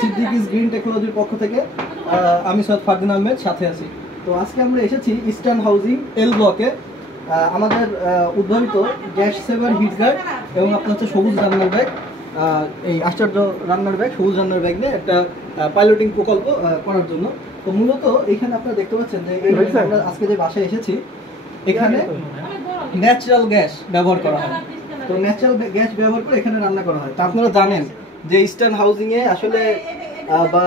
সিদ্দিকিস green টেকনোলজির পক্ষ থেকে আমি সৈয়দ ফারদিন আহমেদ সাথে আছি। তো আজকে আমরা এসেছি ইস্টার্ন হাউজিং এল ব্লকে। আমাদের উদ্ভাবিত গ্যাস সেভার হিট গার্ড এবং আপনার হচ্ছে সবুজ রান্নার ব্যাগ, এই আশ্চর্য রান্নার ব্যাগ, সবুজ রান্নার ব্যাগ নিয়ে একটা পাইলটিং প্রকল্প করার জন্য। তো মূলত এখানে আপনারা দেখতে পাচ্ছেন যে আমরা আজকে যে বাসায় এসেছি এখানে ন্যাচারাল গ্যাস ব্যবহার করা হয়। তো ন্যাচারাল গ্যাস ব্যবহার করে এখানে রান্না করা হয়। তা আপনারা জানেন যে ইস্টার্ন হাউজিংয়ে আসলে বা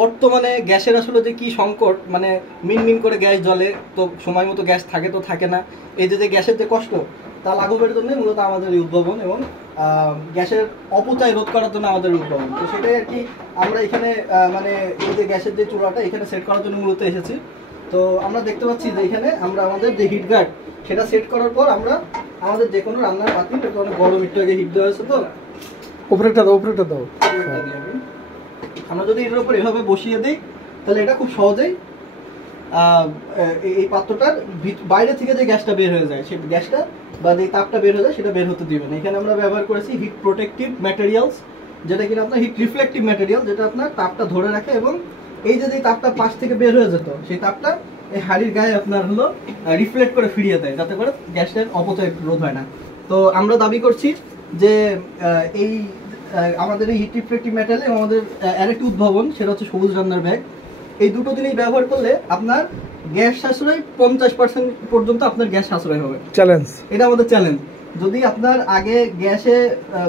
বর্তমানে গ্যাসের আসলে যে কি সংকট, মানে মিনমিন করে গ্যাস জ্বলে, তো সময় মতো গ্যাস থাকে তো থাকে না। এই যে গ্যাসের যে কষ্ট তা লাঘবের জন্য মূলত আমাদের এই উদ্ভাবন এবং গ্যাসের অপচয় রোধ করার জন্য আমাদের উদ্ভাবন। তো সেটাই আর কি আমরা এখানে মানে এই যে গ্যাসের যে চুলাটা এখানে সেট করার জন্য মূলত এসেছি। তো আমরা দেখতে পাচ্ছি যে এখানে আমরা আমাদের যে হিট গার্ড সেটা সেট করার পর আমরা আমাদের যে কোনো রান্নার পাতিল, এটা অনেক বড় একটু আগে হিট দেওয়া হয়েছে, তো উপরেটা দাও আমরা যদি এটার উপর এভাবে বসিয়ে দিই তাহলে এটা খুব সহজেই এই পাত্রটার বাইরে থেকে যে গ্যাসটা বের হয়ে যায়, সেই গ্যাসটা বা যে তাপটা বের হয়ে যায় সেটা বের হতে দিবে না। এখানে আমরা ব্যবহার করেছি হিট প্রোটেক্টিভ ম্যাটেরিয়ালস, যেটা কিনা আপনার হিট রিফ্লেক্টিভ ম্যাটেরিয়াল, যেটা আপনার তাপটা ধরে রাখে এবং এই যে তাপটা পাশ থেকে বের হয়ে যেত সেই তাপটা এই হাড়ির গায়ে আপনার হলো রিফ্লেক্ট করে ফিরিয়ে দেয়, যাতে করে গ্যাসের অপচয় রোধ হয় না। তো আমরা দাবি করছি যে এই আমাদের এই হিট রিফ্লেক্টিভ ম্যাটেরিয়াল এবং আমাদের আরেকটি উদ্ভাবন, সেটা হচ্ছে সবুজ রান্নার ব্যাগ। এই দুটো জিনিস ব্যবহার করলে আপনার গ্যাস সাশ্রয় 50% পর্যন্ত আপনার গ্যাস সাশ্রয় হবে। চ্যালেঞ্জ, এটা আমাদের চ্যালেঞ্জ। যদি আপনার আগে গ্যাসে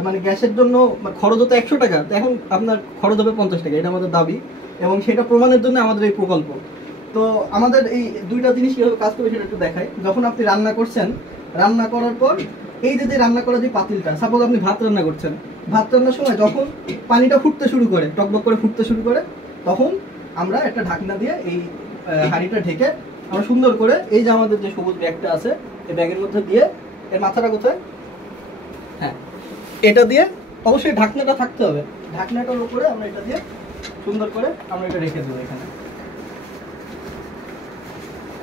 মানে গ্যাসের জন্য খরচ হতো 100 টাকা, এখন আপনার খরচ হবে 50 টাকা, এটা আমাদের দাবি এবং সেটা প্রমাণের জন্য আমাদের এই প্রকল্প। তো আমাদের এই দুইটা জিনিস কীভাবে কাজ করবে সেটা একটু দেখাই। যখন আপনি রান্না করছেন, রান্না করার পর এই যে রান্না করা যে পাতিলটা, সাপোজ আপনি ভাত রান্না করছেন, ভাত রান্নার সময় যখন পানিটা ফুটতে শুরু করে, টকবক করে ফুটতে শুরু করে, তখন আমরা একটা ঢাকনা দিয়ে এই হাঁড়িটা ঢেকে আমরা সুন্দর করে এই যে আমাদের যে সবুজ ব্যাগটা আছে এই ব্যাগের মধ্যে দিয়ে, এর মাথাটা কোথায়, হ্যাঁ এটা দিয়ে অবশ্যই ঢাকনাটা থাকতে হবে, ঢাকনাটার উপরে আমরা এটা দিয়ে সুন্দর করে আমরা এটা রেখে দেবো। এখানে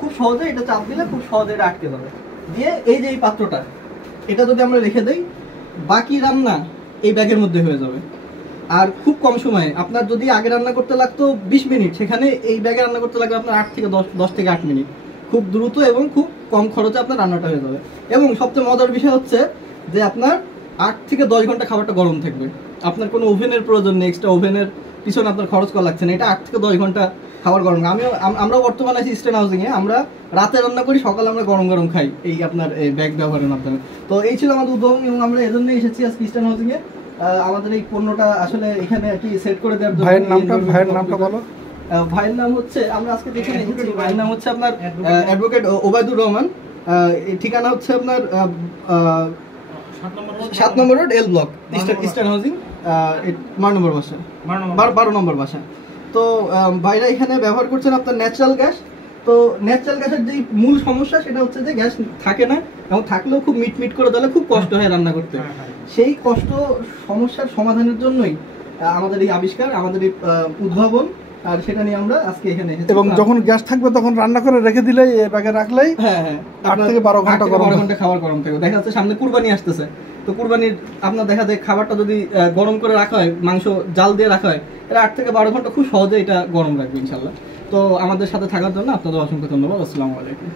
খুব সহজে এটা চাপ দিলে খুব সহজে এটা আটকে যাবে। দিয়ে এই যে এই পাত্রটা এটা যদি আমরা রেখে দেই, বাকি রান্না এই ব্যাগের মধ্যে হয়ে যাবে। আর খুব কম সময়ে, আপনার যদি আগে রান্না করতে লাগতো 20 মিনিট, সেখানে এই ব্যাগে রান্না করতে লাগবে আপনার 10 থেকে 8 মিনিট। খুব দ্রুত এবং খুব কম খরচে আপনার রান্নাটা হয়ে যাবে। এবং সবচেয়ে মজার বিষয় হচ্ছে যে আপনার 8 থেকে 10 ঘন্টা খাবারটা গরম থাকবে। আপনার কোনো ওভেনের প্রয়োজন নেই, এক্সট্রা ওভেনের পিছনে আপনার খরচ করা লাগছে না। এটা 8 থেকে 10 ঘন্টা খাবার গরম। আমরা বর্তমানে আছি ইস্টার্ন হাউজিংয়ে, আমরা রাতে রান্না করি, সকালে আমরা গরম গরম খাই এই আপনার এই ব্যাগ ব্যবহারের মাধ্যমে। তো এই ছিল আমাদের উদ্ভাবন এবং আমরা এজন্যই এসেছি আজকে ইস্টার্ন হাউজিংয়ে আমাদের এই পণ্যটা আসলে এখানে আর কি সেট করে দেওয়ার জন্য। ভাইয়ের নামটা বলো। ভাইয়ের নাম হচ্ছে, আমরা আজকে দেখে এসেছি, ভাইয়ের নাম হচ্ছে আপনার অ্যাডভোকেট ওবায়দুর রহমান। ঠিকানা হচ্ছে আপনার 7 নম্বর road, L block, eastern housing, 12 নম্বর বাসা। তো ভাইরা এখানে ব্যবহার করছেন আপনার ন্যাচারাল গ্যাস। তো ন্যাচারাল গ্যাসের যে মূল সমস্যা সেটা হচ্ছে যে গ্যাস থাকে না এবং থাকলেও খুব মিট করে দিলে খুব কষ্ট হয় রান্না করতে। সেই কষ্ট সমস্যার সমাধানের জন্যই আমাদের এই আবিষ্কার, আমাদের এই উদ্ভাবন, আর সেটা নিয়ে আমরা আজকে এখানে এসেছি। এবং যখন গ্যাস থাকবে তখন রান্না করে রেখে দিলেই এই ব্যাগে রাখলেই 8 থেকে 12 ঘন্টা খাবার গরম থাকবে। দেখা যাচ্ছে সামনে কুরবানি আসতেছে, তো কুরবানির আপনার দেখা যায় খাবারটা যদি গরম করে রাখা হয়, মাংস জাল দিয়ে রাখা হয়, এটা 8 থেকে 12 ঘন্টা খুব সহজে এটা গরম রাখবে ইনশাল্লাহ। তো আমাদের সাথে থাকার জন্য আপনাদের অসংখ্য ধন্যবাদ। আসসালামু আলাইকুম।